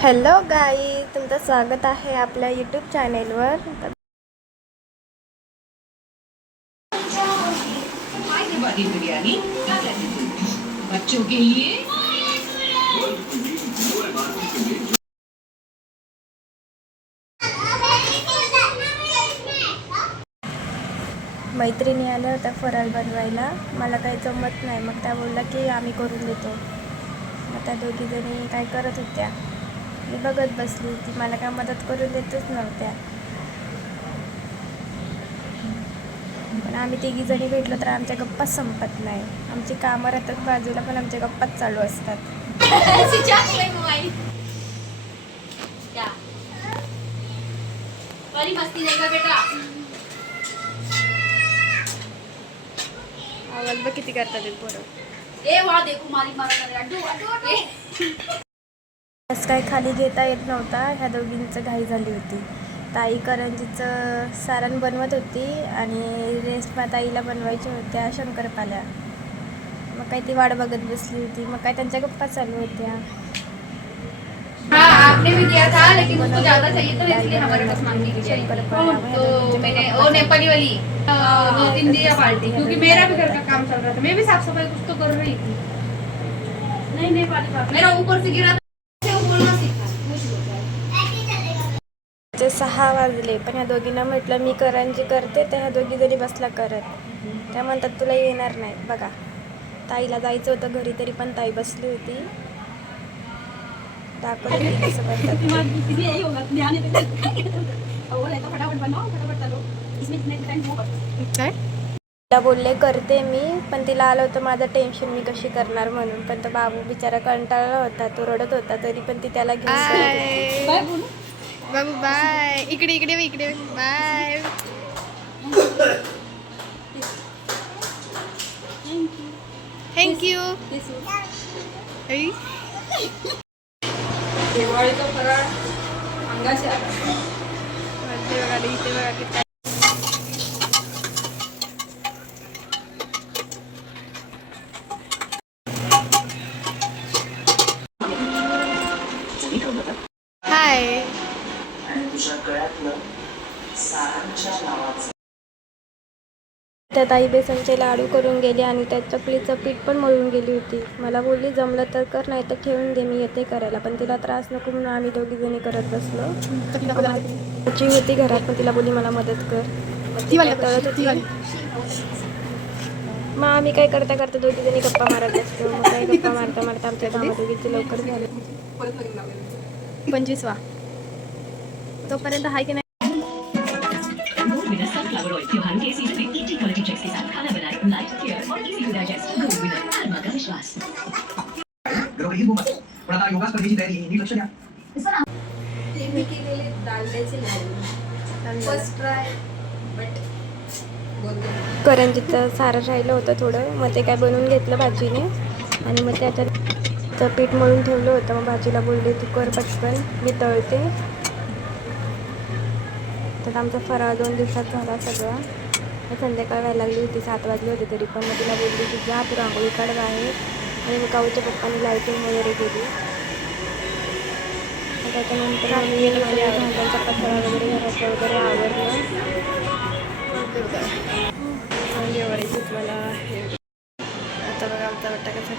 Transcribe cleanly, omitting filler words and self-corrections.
Hello गाई, तुमचं स्वागत आहे आपल्या यूट्यूब चॅनेलवर. बिरयानी बच्चों के लिए मैत्रिणी आल्या होत्या फराळ बनवायला. मला काही जमत नाही, मग त्या बोलल्या की आम्ही करून देतो. मग त्या दोघीजणी काय करत होत्या, मी बघत बसली. ती मला काय मदत करून देतच नव्हत्या. पण आम्ही तिघीजणी भेटलो तर आमच्या गप्पाच संपत नाही. आमची कामं राहतात बाजूला, पण आमच्या गप्पाच चालू असतात. मस्ती नाही का बेटा. आवाज बघ किती करतात ते पोरं. बस काय खाली घेता येत नव्हता. ह्या दोघींचं घाई झाली होती. ताई करंजीचं सारण बनवत होती आणि रेशमा ताईला बनवायच्या होत्या शंकरपाल्या. मग काय ती वाट बघत बसली होती. मग काय त्यांच्या गप्पा चालू होत्या. आपने भी दिया था लेकिन उसको ज्यादा चाहिए तो इसलिए हमारे पास मांगने के लिए आई थी। तो मैंने वो नेपाली वाली 2-3 दिया पार्टी, क्योंकि मेरा भी घर का काम चल रहा था. मैं भी साफ सफाई कुछ तो कर रही थी. नहीं नेपाली पार्टी मेरा ऊपर से गिरा था, वो बोलना सीखा. 6 वाजले, पण ह्या दोघींना म्हटलं मी करंजी करते, तर ह्या दोघी जरी बसला करत. त्या म्हणतात तुला येणार नाही. बघा, ताईला जायचं होतं घरी, तरी पण ताई बसली होती. दाखवते कसं करतात. काय तिला बोलले करते मी, पण तिला आलं होतं माझं टेन्शन, मी कशी करणार म्हणून. पण तो बाबू बिचारा कंटाळला होता, तो रडत होता, तरी पण ती त्याला घेऊन बाबू बाय. इकडे इकडे इकडे बाय. थँक्यू. दिवाळीचा फराळ अंगाशी आला. इथे बघा किती. हाय. त्या ताई बेसनचे लाडू करून गेले आणि त्या चकलीचं पीठ पण मळून गेली होती. मला बोलली जमलं तर कर, नाही तर ठेवून दे, मी येते करायला. पण तिला त्रास नको म्हणून आम्ही दोघीजणी करत बसलो. ती होती घरात, पण तिला बोलली मला मदत कर. तळत होती. मग आम्ही काय करता करता दोघीजणी गप्पा मारत बसलो. मग काय गप्पा मारता मारता आमच्या कामा दोघीची लवकर झालं. 25वा तोपर्यंत हाय की नाही. करंजीचं सारं राहिलं होतं थोडं, मग ते काय बनवून घेतलं भाजीने. आणि मग त्याच्यात पीठ मळून ठेवलं होतं. मग भाजीला बोलली तू कर पटकन, मी तळते. तर आमचा फराळ 2 दिवसात झाला सगळा. संध्याकाळ व्हायला लागली होती, 7 वाजले होते तरी पण. मग तिला बोलली की जा तू रांगोळी काढ बाहेर. आणि मग काऊच्या पप्पांनी लाईटिंग वगैरे केली. त्याच्यानंतर मी भांड्यांचा कचरा वगैरे घरातलं वगैरे आवरलं. मला आता बघा आमचा बटाटा कसा